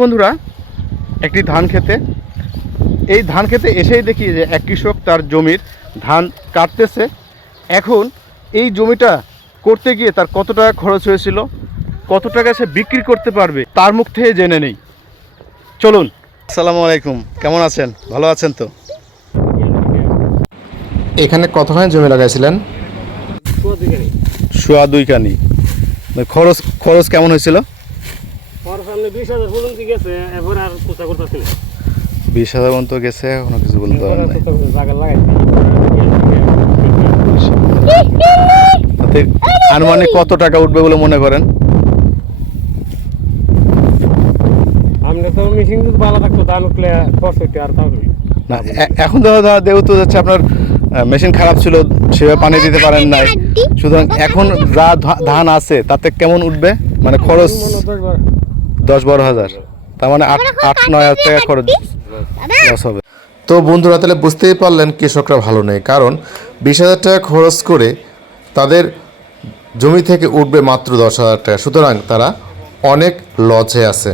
বন্ধুরা একটি ধান খেতে, এই ধান খেতে এসেই দেখি যে এক কৃষক তার জমির ধান কাটতেছে। এখন এই জমিটা করতে গিয়ে তার কত টাকা খরচ হয়েছিল, কত টাকা সে বিক্রি করতে পারবে তার মুখ থেকে জেনে নেই। চলুন। আসসালামু আলাইকুম, কেমন আছেন? ভালো আছেন তো? এখানে কতখানি জমি লাগাইছিলেন? সোয়া 2 কানি। খরচ খরচ কেমন হয়েছিল? 20,000 মতো গেছে, এখনো কিছু বলতে পারেন নাই। তাতে আনুমানিক কত টাকা উঠবে বলে মনে করেন? না, এখন যেহেতু যাচ্ছে আপনার মেশিন খারাপ ছিল, সেভাবে পানি দিতে পারেন নাই, সুতরাং এখন যা ধান আছে তাতে কেমন উঠবে? মানে খরচ 10-12 হাজার, তার মানে 8-9 হাজার টাকা খরচ লস হবে। তো বন্ধুরা, তাহলে বুঝতেই পারলেন কৃষকরা ভালো নেই, কারণ 20,000 টাকা খরচ করে তাদের জমি থেকে উঠবে মাত্র 10,000 টাকা, সুতরাং তারা অনেক লসে আছে।